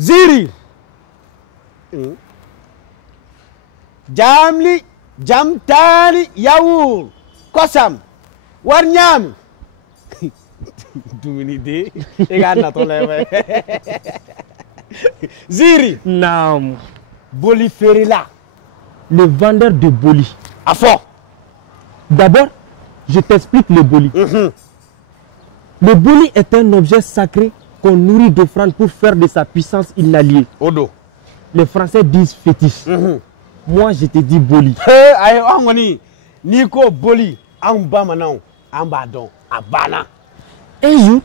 Ziri. Jamli, jamtani, yaourt, kosam, warnyam. Dumini Ziri. Naam. Boli Ferila. Le vendeur de boli. À fort. D'abord, je t'explique le boli. Le boli est un objet sacré qu'on nourrit d'offrandes pour faire de sa puissance inalliée. Odo. Les Français disent fétiche. Moi, je te dis boli. Nico boli, ambamanao, ambadon, abana. Un jour,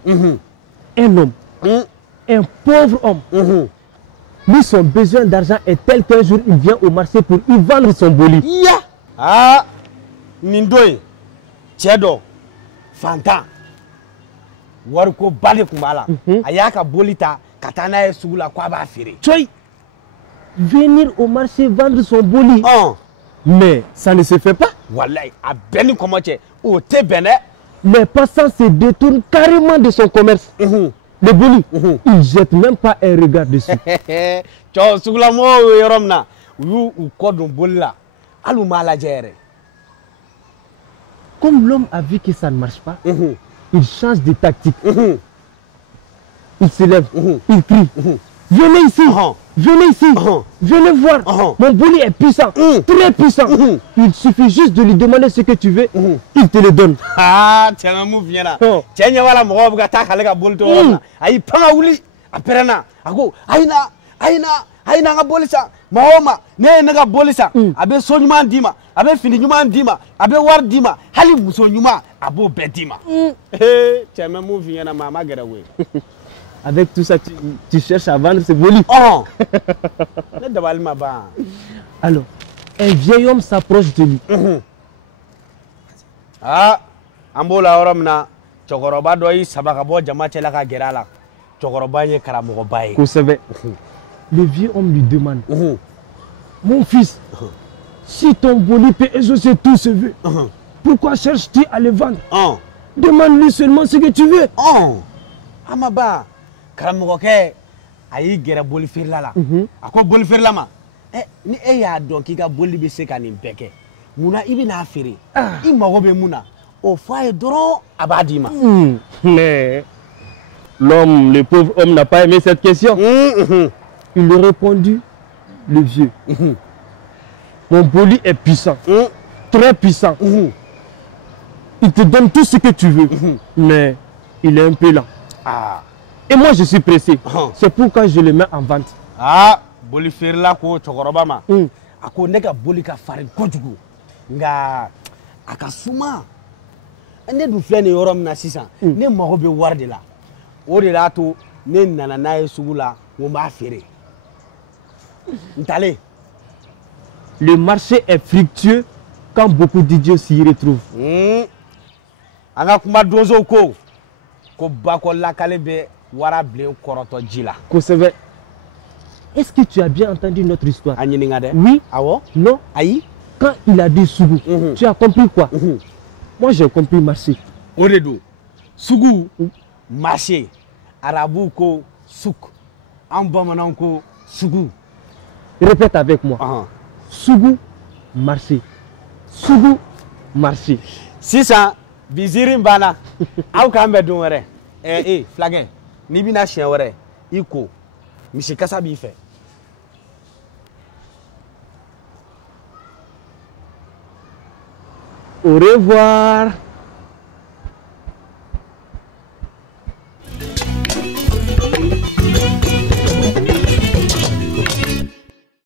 un homme, un pauvre homme, lui, son besoin d'argent est tel qu'un jour, il vient au marché pour y vendre son boli. Yeah. Ah, Nindoy, Tchedo, Fanta, Waruko Bale Kumala, Ayaka Bolita, Katana Sugula Kwaba Firi. Choy, venir au marché vendre son boli. Mais ça ne se fait pas. Wallahi, à Beni Komoche, ou Te Bene. Les passants se détournent carrément de son commerce. Le boli, il ne jette même pas un regard dessus. Ciao, Sugulamo, Yoromna, ou Kodon Bolla, Alumala Jere. Comme l'homme a vu que ça ne marche pas, il change de tactique. Il se lève, il crie. Venez ici, venez ici, venez voir. Mon boli est puissant, très puissant. Il suffit juste de lui demander ce que tu veux, il te le donne. Ah, tiens, un mouvement là. Tiens, voilà, mon robe, attaque avec la boule. Aïe, pas ouli, apérana. Ago, aïna, aïna, bolisa. Mahoma, ne bolisa. Abe sonuma dima, abe finima dima, abe war dima, hali musonuma, abo bedima. Tiens, un mouvement là, maman, get away. Avec tout ça, tu cherches à vendre ce boli. Alors, un vieil homme s'approche de lui. Ah, Ambola Oromna, Chokoroba doi, Sabakabo, Jamachelaka Gerala, Chokoroba ye Karamobaye. Le vieux homme lui demande, mon fils, si ton boli peut exaucer tous ses vœux, pourquoi cherches-tu à le vendre? Demande-lui seulement ce que tu veux. Amaba. Karamoke ayi gera boli ferla la ako boli ferla ma ni e ya don ki ka boli be se ka ni beke muna ibi na fere I mago be muna o fa e doron abadima. Mais l'homme, le pauvre homme n'a pas aimé cette question. Il lui a répondu, le vieux, mon boli est puissant, très puissant. Il te donne tout ce que tu veux, mais il est un peu lent. Et moi je suis pressé. C'est pourquoi je le mets en vente. Ah, boli ferla ko chokorobama. Ako nega boli ka farin kojugu. Nga akasuma. Ande du flene yorom na sisan. Ne mago be war de la. O de la to ne nana na sugula wo ma fere. Ntale. Le marché est fructueux quand beaucoup d'idiots s'y retrouvent. Anga kuma dozo ko bako lakale be wara ble koroto jila. Est-ce que tu as bien entendu notre histoire? Oui. Awo? Non. Aïe. Quand il a dit Sougou, tu as compris quoi? Moi j'ai compris marché. Oredo. Sougou, marché. Arabu ko souk. Ambamanan ko Sougou. Répète avec moi. Sougou, marché. Sougou, marché. Si ça, bizirin bana. Aw kambe donwere. Flaguin. Ni bina chien were. Iko. Michi kasa bi fait. Au revoir.